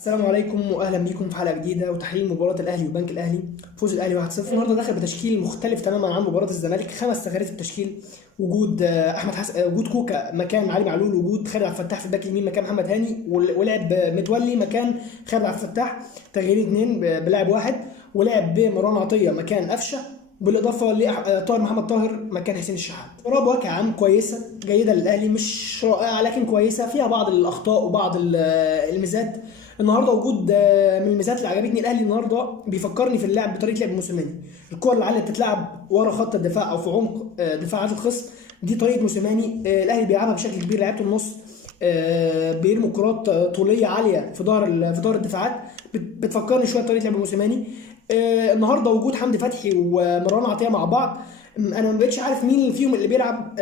السلام عليكم واهلا بيكم في حلقه جديده وتحليل مباراه الاهلي وبنك الاهلي. فوز الاهلي 1-0. النهارده داخل بتشكيل مختلف تماما عن مباراه الزمالك. 5 تغييرات في التشكيل: وجود احمد حسن، وجود كوكا مكان علي معلول، وجود خالد عبد الفتاح في الباك اليمين مكان محمد هاني، ولعب متولي مكان خالد عبد الفتاح. تغييرين اثنين بلاعب واحد، ولعب بمروان عطيه مكان قفشه، بالاضافه لطاهر محمد طاهر مكان حسين الشحات. مباراه بوجه عام كويسه جيده للاهلي، مش رائعه لكن كويسه، فيها بعض الاخطاء وبعض الميزات. النهارده وجود من الميزات اللي عجبتني الاهلي النهارده بيفكرني في اللعب بطريقه لعب موسيماني. الكور اللي عليها بتتلعب ورا خط الدفاع او في عمق دفاعات الخصم، دي طريقه موسيماني. الاهلي بيلعبها بشكل كبير، لعيبه النص بيرموا كرات طوليه عاليه في ظهر الدفاعات، بتفكرني شويه بطريقه لعب موسيماني. النهارده وجود حمدي فتحي ومروان عطيه مع بعض، انا ما بقتش عارف مين فيهم اللي بيلعب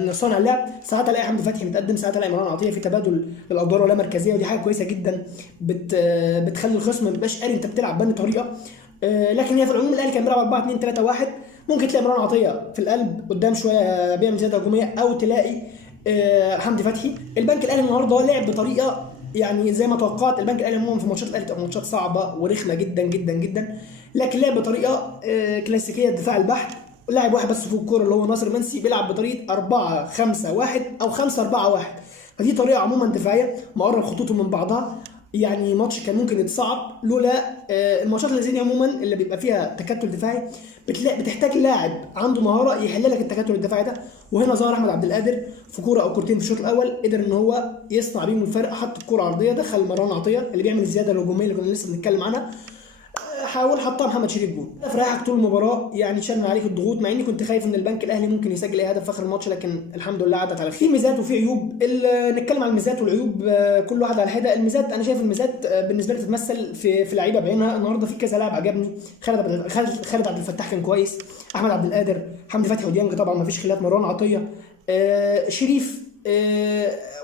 من صانع اللعب. ساعات الاقي حمدي فتحي متقدم، ساعات الاقي مروان عطيه، في تبادل الادوار ولا مركزيه، ودي حاجه كويسه جدا. بتخلي الخصم ما يبقاش قاري انت بتلعب بأنهي طريقه. لكن هي في العموم الاهلي كان بيلعب 4-2-3-1. ممكن تلاقي مروان عطيه في القلب قدام شويه بيعمل زياده هجوميه، او تلاقي حمدي فتحي. البنك الاهلي النهارده لعب بطريقه يعني زي ما توقعت. البنك الاهلي عموما في ماتشات الاهلي بتبقى ماتشات صعبه ورخمه جدا جدا جدا، لكن لعب بطريقه كلاسيكيه، الدفاع البحت. لاعب واحد بس فوق الكوره اللي هو ناصر منسي، بيلعب بطريقه 4-5-1 او 5-4-1. فدي طريقه عموما دفاعيه مقرب خطوطه من بعضها. يعني ماتش كان ممكن يتصعب لولا الماتشات اللي زي دي عموما اللي بيبقى فيها تكتل دفاعي، بتحتاج لاعب عنده مهاره يحل لك التكتل الدفاعي ده. وهنا ظهر احمد عبد القادر في كوره او كورتين في الشوط الاول، قدر ان هو يصنع بيهم الفرق. حط الكوره عرضيه، دخل مروان عطيه اللي بيعمل الزياده الهجوميه اللي كنا لسه بنتكلم عنها، حاول حطها محمد شريف جول. في رايحك طول المباراه، يعني شالنا عليك الضغوط، مع اني كنت خايف ان البنك الاهلي ممكن يسجل اي هدف في اخر الماتش، لكن الحمد لله عدت على خير. في ميزات وفي عيوب. نتكلم عن الميزات والعيوب كل واحد على حده. الميزات، انا شايف الميزات بالنسبه لي تتمثل في لعيبه بعينها. النهارده في كذا لاعب عجبني. خالد عبد الفتاح كان كويس، احمد عبد القادر، حمدي فتحي وديانج طبعا ما فيش خلاف، مروان عطيه، شريف.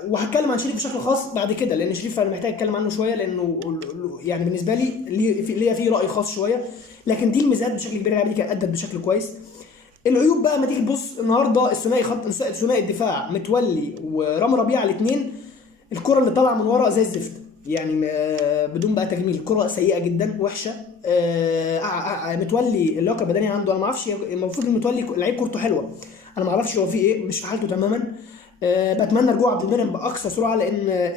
وهتكلم عن شريف بشكل خاص بعد كده، لان شريف انا محتاج اتكلم عنه شويه، لانه يعني بالنسبه لي ليا فيه راي خاص شويه. لكن دي الميزات بشكل كبير، اللعيبه دي كانت ادت بشكل كويس. العيوب بقى ما تيجي تبص النهارده، ثنائي الدفاع متولي ورامي ربيعه الاثنين، الكره اللي طالعه من ورا زي الزفت، يعني بدون بقى تجميل، الكره سيئه جدا وحشه. متولي اللياقه البدنيه عنده انا ما اعرفش، المفروض المتولي لعيب كورته حلوه، انا ما اعرفش هو فيه ايه، مش في حالته تماما. بتمنى رجوع عبد المنعم باقصى سرعه، لان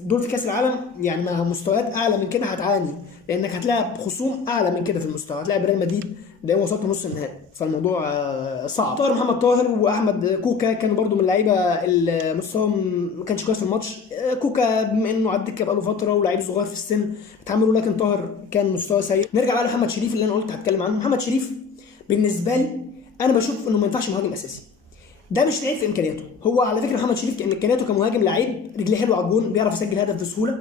دول في كاس العالم يعني مع مستويات اعلى من كده هتعاني، لانك هتلاعب خصوم اعلى من كده في المستوى، هتلاعب ريال مدريد ده وصلت نص النهائي، فالموضوع صعب. طاهر محمد طاهر واحمد كوكا كانوا برضو من اللعيبه اللي مستواهم ما كانش كويس في الماتش. كوكا بما انه على الدكه بقاله فتره ولعيب صغير في السن بتعامله، لكن طاهر كان مستواه سيء. نرجع بقى لمحمد شريف اللي انا قلت هتكلم عنه. محمد شريف بالنسبه لي انا بشوف انه ما ينفعش مهاجم اساسي، ده مش لعيب في امكانياته. هو على فكره محمد شريف امكانياته كمهاجم لعيب رجليه حلوه على الجون، بيعرف يسجل هدف بسهوله،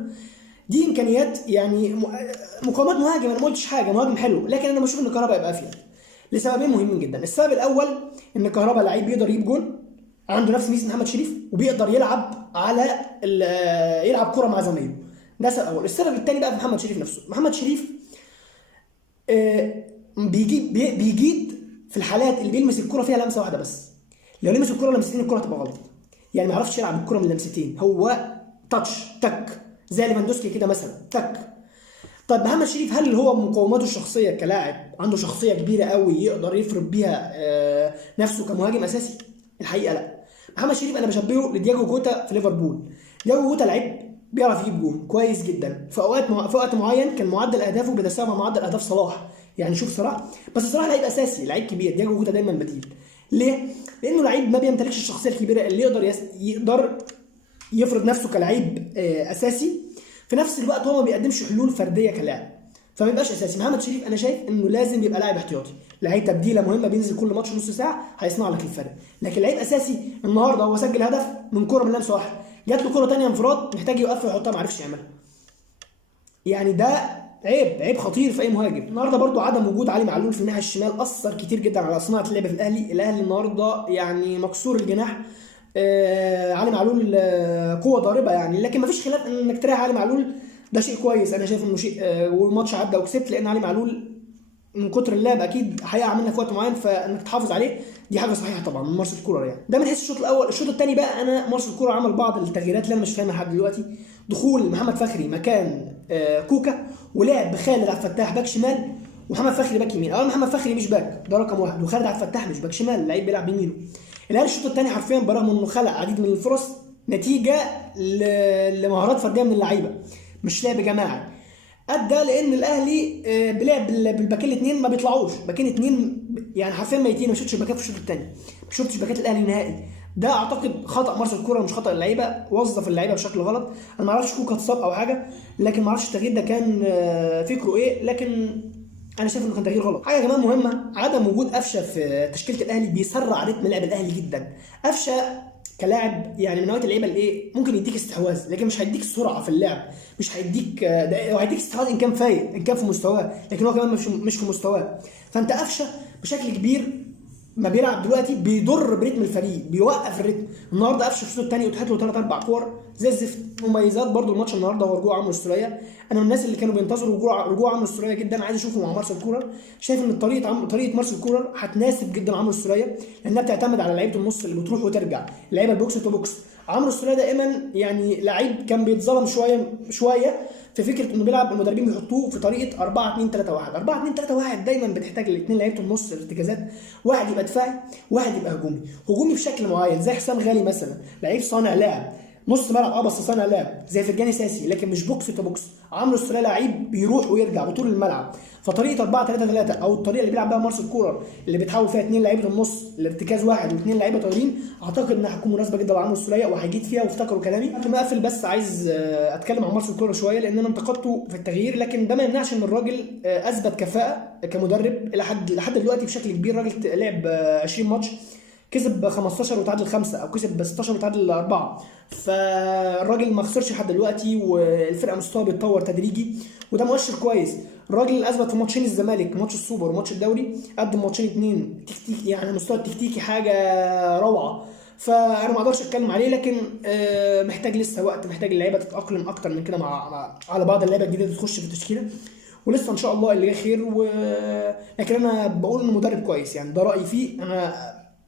دي امكانيات يعني مقاومات مهاجم، انا ما قلتش حاجه، مهاجم حلو. لكن انا بشوف ان كهربا يبقى افيد لسببين مهمين جدا. السبب الاول ان كهربا لعيب بيقدر يجيب جون، عنده نفس ميزه محمد شريف، وبيقدر يلعب يلعب كره مع زمايله، ده السبب الاول. السبب الثاني بقى في محمد شريف نفسه. محمد شريف بيجيد في الحالات اللي بيلمس الكره فيها لمسه واحده بس، لو لمس الكره لمستين الكره تبقى غلط، يعني ما يعرفش يلعب الكره من لمستين، هو تاتش تك زي ليفاندوسكي كده مثلا تك. طيب محمد شريف هل هو مقوماته الشخصيه كلاعب عنده شخصيه كبيره قوي يقدر يفرض بيها نفسه كمهاجم اساسي؟ الحقيقه لا. محمد شريف انا بشبهه لدياجو جوتا في ليفربول. دياجو جوتا لعيب بيعرف يجيب جون كويس جدا، في وقت معين كان معدل اهدافه بيتساوى مع معدل اهداف صلاح، يعني شوف صلاح، بس صلاح لعيب اساسي لعيب كبير، دياجو جوتا دايما بديل. ليه؟ لانه لعيب ما بيمتلكش الشخصيه الكبيره اللي يقدر يفرض نفسه كلاعب اساسي، في نفس الوقت هو ما بيقدمش حلول فرديه كلاعب، فما يبقاش اساسي. محمد شريف انا شايف انه لازم يبقى لاعب احتياطي، لعيب تبديله مهمه بينزل كل ماتش نص ساعه هيصنع لك الفرق. لكن لعيب اساسي النهارده هو سجل هدف من كوره من لمسه واحده، جات له كوره ثانيه انفراد محتاج يوقفها ويحطها ما عرفش يعملها، يعني ده عيب خطير في اي مهاجم. النهارده برضو عدم وجود علي معلول في الناحيه الشمال اثر كتير جدا على صناعه اللعب في الاهلي النهارده يعني مكسور الجناح. علي معلول قوه ضاربه يعني، لكن مفيش خلاف انك تريح علي معلول ده شيء كويس، انا شايف انه شيء والماتش عدى وكسبت، لان علي معلول من كتر اللعب اكيد هيقع منك في وقت معين، فانك تحافظ عليه دي حاجه صحيحه طبعا من مارسيل كولر. يعني ده من حيث الشوط الاول. الشوط الثاني بقى انا مارسيل كولر عمل بعض التغييرات اللي انا مش فاهمها لحد دلوقتي، دخول محمد فخري مكان كوكا، ولعب بخالد عبد الفتاح باك شمال ومحمد فخري باك يمين. اولا محمد فخري مش باك، ده رقم واحد، وخالد عبد الفتاح مش باك شمال، لعيب بيلعب بيمينه. الاهلي الشوط الثاني حرفيا برغم انه خلق عديد من الفرص نتيجه لمهارات فرديه من اللعيبه، مش لعب جماعي، ادى لان الاهلي بيلعب بالباكين الاثنين ما بيطلعوش، باكين اثنين يعني حرفيا ميتين. ما شفتش باكات في الشوط الثاني، ما شفتش باكات الاهلي نهائي. ده اعتقد خطا مارسيل كولر مش خطا اللعيبه، وظف اللعيبه بشكل غلط. انا ما اعرفش كوكا اتصاب او حاجه، لكن ما اعرفش التغيير ده كان فكره ايه، لكن انا شايف انه كان تغيير غلط. حاجه كمان مهمه، عدم وجود قفشه في تشكيله الاهلي بيسرع رتم لعب الاهلي جدا. قفشه كلاعب يعني من نوعيه اللعيبه اللي ايه، ممكن يديك استحواذ لكن مش هيديك سرعه في اللعب، مش هيديك هو هيديك استحواذ ان كان فايق، ان كان في مستواه، لكن هو كمان مش في مستواه. فانت قفشه بشكل كبير ما بيلعب دلوقتي بيضر بريتم الفريق، بيوقف الريتم. النهارده قفشه في الشوط الثاني وتحط له 3 4 كور زي الزفت. مميزات برده الماتش النهارده هو رجوع عمرو السوليه. انا من الناس اللي كانوا بينتظروا رجوع عمرو السوليه جدا، عايز اشوفه مع مارسيل كولر. شايف ان طريقه مارسيل كولر هتناسب جدا عمرو السوليه، لانها بتعتمد على لعيبه النص اللي بتروح وترجع، لعيبه البوكس تو بوكس. عمرو السوليه دائما يعني لعيب كان بيتظلم شويه في فكره انه بيلعب، المدربين بيحطوه في طريقه 4-2-3-1. 4-2-3-1 دايما بتحتاج الاثنين لعيبه النص الارتكازات، واحد يبقى دفاعي واحد يبقى هجومي بشكل معين، زي حسام غالي مثلا، لعيب صانع لعب نص ملعب بس صانع لعب، زي فرجاني ساسي لكن مش بوكس تو بوكس. عمرو السوليه لعيب بيروح ويرجع بطول الملعب. فطريقه 4-3-3 او الطريقه اللي بيلعب بيها مارسيل كولر اللي بتحاول فيها اثنين لعيبه النص الارتكاز واحد واثنين لعيبه طايرين، اعتقد انها هتكون مناسبه جدا لعمرو السوليه وهيجيد فيها. وافتكروا كلامي قبل ما اقفل، بس عايز اتكلم عن مارسيل كولر شويه، لان انا انتقدته في التغيير، لكن ده ما يمنعش ان الراجل اثبت كفاءه كمدرب الى لحد دلوقتي بشكل كبير. الراجل لعب 20 ماتش، كسب 15 وتعادل 5، او كسب 16 وتعادل 4. فالراجل ما خسرش لحد دلوقتي، والفرقه مستوى بيتطور تدريجي، وده مؤشر كويس. الراجل اثبت في ماتشين الزمالك، ماتش السوبر وماتش الدوري، قدم ماتشين اتنين تكتيكي، يعني المستوى التكتيكي حاجه روعه. فانا ما اقدرش اتكلم عليه، لكن محتاج لسه وقت، محتاج اللعيبه تتاقلم اكتر من كده على بعض اللعيبه الجديده اللي تخش في التشكيله، ولسه ان شاء الله اللي جاي خير. لكن انا بقول انه مدرب كويس، يعني ده رايي فيه. انا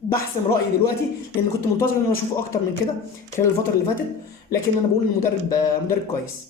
بحسم رايي دلوقتي لان كنت منتظر ان انا اشوفه اكتر من كده خلال الفتره اللي فاتت، لكن انا بقول انه مدرب كويس.